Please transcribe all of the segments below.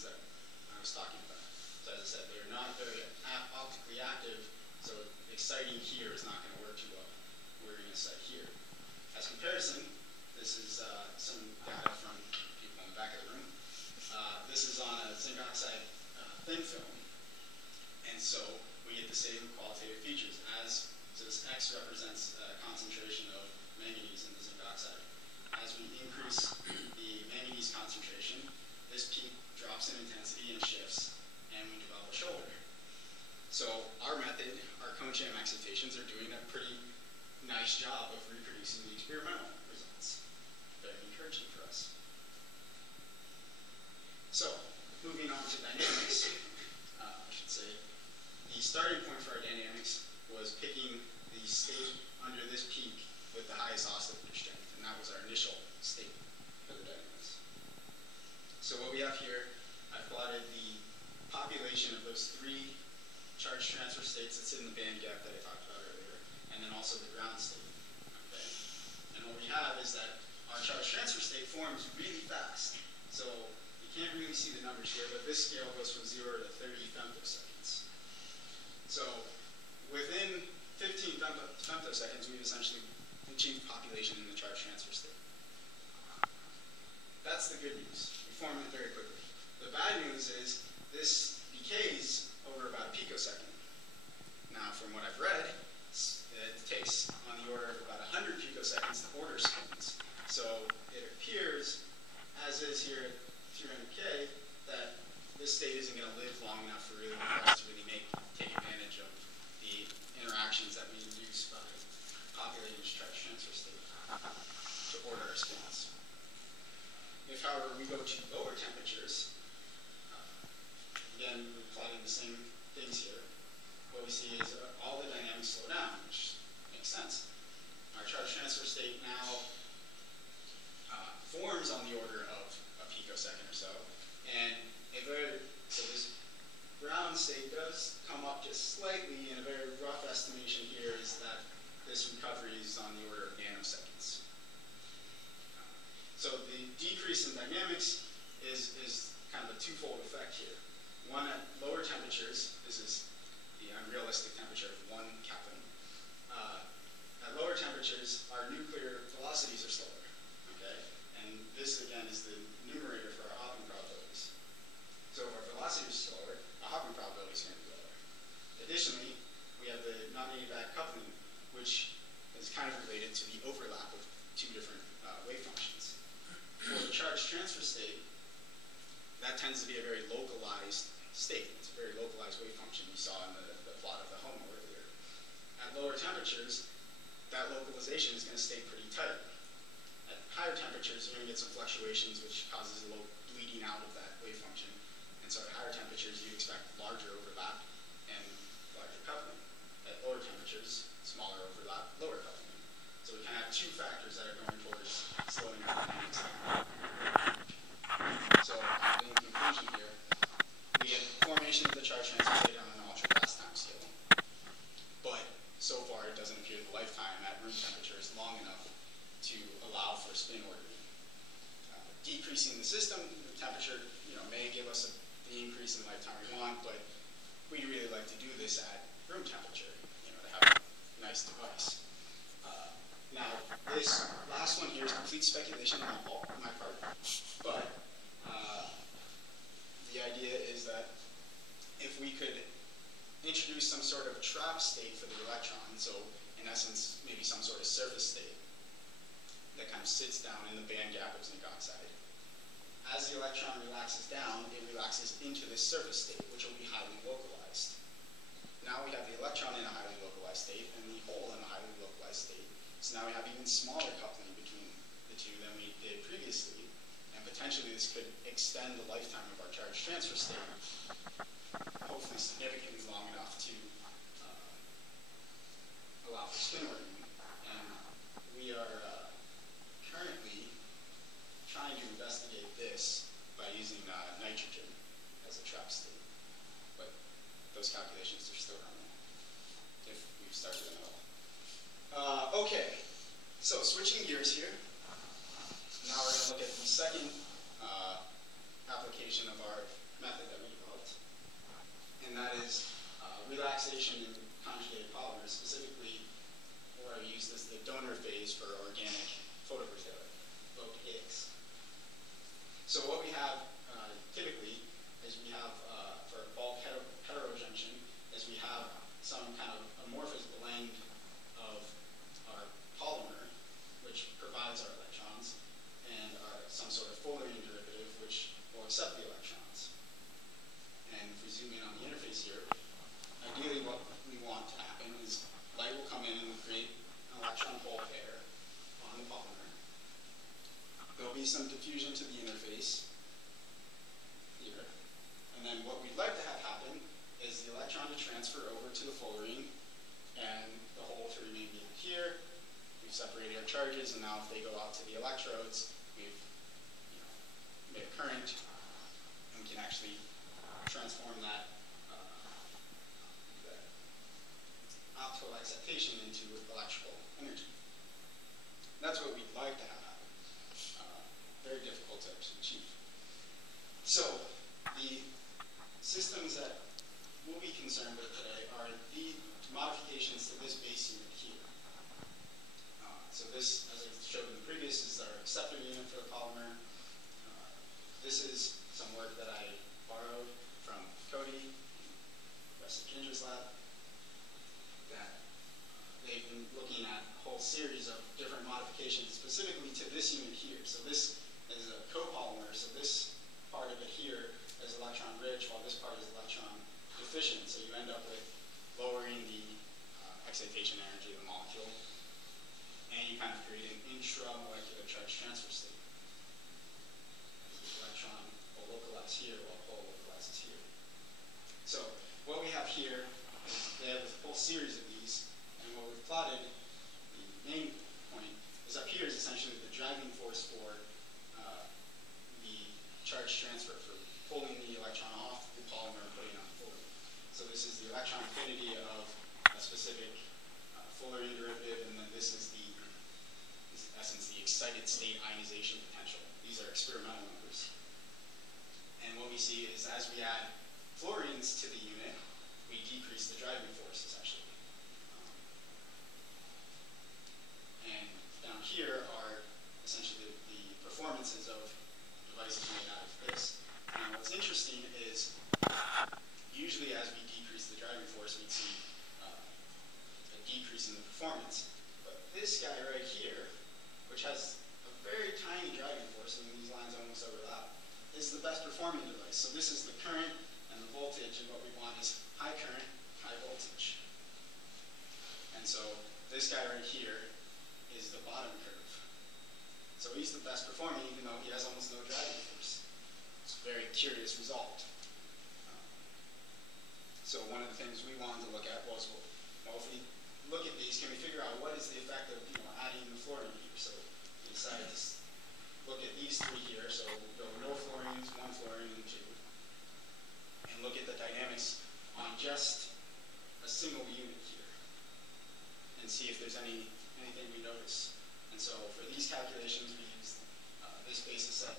things that I was talking about. So as I said, they're not very optically active, so exciting here is not going to work too well. We're going to excite here. As comparison, this is some data from people in the back of the room. This is on a zinc oxide thin film, and so we get the same qualitative features. So this X represents concentration of manganese in the zinc oxide. As we increase the manganese concentration, this peak drops in intensity and shifts, and we develop a shoulder. So our method, our cone jam excitations, are doing a pretty nice job of reproducing the experimental results. Very encouraging for us. So, moving on to dynamics, I should say, the starting point for our dynamics was picking the state under this peak with the highest oscillator strength, and that was our initial state for the dynamics. So what we have here, I've plotted the population of those three charge transfer states that's in the band gap that I talked about earlier, and then also the ground state. Okay? And what we have is that our charge transfer state forms really fast. So you can't really see the numbers here, but this scale goes from 0 to 30 femtoseconds. So within 15 femtoseconds, we've essentially achieved population in the charge transfer state. That's the good news. We form it very quickly. The bad news is this decays over about a picosecond. Now, from what I've read, it takes on the order of about 100 picoseconds to order spins. So it appears, as is here at 300K, that this state isn't going to live long enough for us to really take advantage of the interactions that we induce by populating this charge transfer state to order our spins. If, however, we go to lower temperatures, again, we're plotting the same things here. What we see is all the dynamics slow down, which makes sense. Our charge transfer state now forms on the order of a picosecond or so, and so this ground state does come up just slightly, and a very rough estimation here is that this recovery is on the order of nanoseconds. So the decrease in dynamics is kind of a twofold effect here. One, at lower temperatures, this is the unrealistic temperature of 1 Kelvin. At lower temperatures, our nuclear velocities are slower. Okay? And this, again, is the numerator for our hopping probabilities. So if our velocity is slower, our hopping probability is going to be lower. Additionally, we have the non-adiabatic coupling, which is kind of related to the overlap of two different wave functions. For the charge transfer state, that tends to be a very localized state. It's a very localized wave function you saw in the plot of the HOMO earlier. At lower temperatures, that localization is going to stay pretty tight. At higher temperatures, you're going to get some fluctuations, which causes a little bleeding out of that wave function. And so at higher temperatures, you expect larger overlap and larger coupling. At lower temperatures, smaller overlap, lower coupling. So we kind of have two factors that are going towards slowing down dynamics. So in conclusion here, we get formation of the charge transfer state on an ultra-fast time scale. But so far, it doesn't appear the lifetime at room temperature is long enough to allow for spin ordering. Decreasing the system, the temperature may give us the increase in lifetime we want, but we'd really like to do this at room temperature, to have a nice device. Now, this last one here is complete speculation on my part, but the idea is that if we could introduce some sort of trap state for the electron, so in essence, maybe some sort of surface state that kind of sits down in the band gap of zinc oxide. As the electron relaxes down, it relaxes into this surface state, which will be highly localized. Now we have the electron in a highly localized state and the hole in a highly localized state. So now we have even smaller coupling between the two than we did previously, and potentially this could extend the lifetime of our charge transfer state, hopefully significantly long enough to allow for spin ordering. And we are currently trying to investigate this by using nitrogen as a trap state. But those calculations are still running, if we've started them at all. Okay, so switching gears here. Now we're going to look at the second application of our method that we developed, and that is relaxation in conjugated polymers, specifically what I used as the donor phase for organic photovoltaic AX. So what we have typically is we have, for bulk heterojunction, is we have some kind of amorphous blend of our polymer, which provides our electrons, and some sort of fullerene derivative, which will accept the electrons. And if we zoom in on the interface here, ideally what we want to happen is light will come in and create an electron-hole pair on the polymer. There will be some diffusion to the interface here. And then what we'd like to have happen is the electron to transfer over to the fullerene and the hole to remain behind here. We've separated our charges, and now if they go out to the electrodes, we've made a current, and we can actually transform that optical excitation into electrical energy. That's what we'd like to have happen. Very difficult to actually achieve. So the systems that we'll be concerned with today are the modifications to this base unit here. So this, as I showed in the previous, is our acceptor unit for the polymer. This is some work that I borrowed from Cody, the rest of Ginger's lab, that they've been looking at a whole series of different modifications specifically to this unit here. So this is a copolymer, so this part of it here is electron rich, while this part is electron deficient. So you end up with lowering the excitation energy of the molecule, and you kind of create an intramolecular charge transfer state. The electron will localize here while the hole localizes here. So what we have here is they have a whole series of these, and what we've plotted, the main point, is up here is essentially the driving force for the charge transfer, for pulling the electron off the polymer and putting it on the fullerene. So this is the electron affinity of a specific fullerene derivative, and then this is the, in essence, the excited state ionization potential. These are experimental numbers. And what we see is as we add fluorines to the unit, we decrease the driving force, essentially. And down here are essentially the performances of devices made out of this. And what's interesting is usually as we decrease the driving force, we'd see a decrease in the performance. But this guy right here, which has a very tiny driving force, I mean these lines almost overlap, is the best performing device. So this is the current and the voltage, and what we want is high current, high voltage. And so this guy right here is the bottom curve. So he's the best performing, even though he has almost no driving force. It's a very curious result. So one of the things we wanted to look at was, well, if we look at these, can we figure out what is the effect of adding the fluorine here? So we decided to look at these three here. So we'll go no fluorines, one fluorine, and two. And look at the dynamics on just a single unit here. And see if there's anything we notice. And so for these calculations, we used this basis set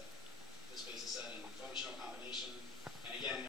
and functional combination. And again,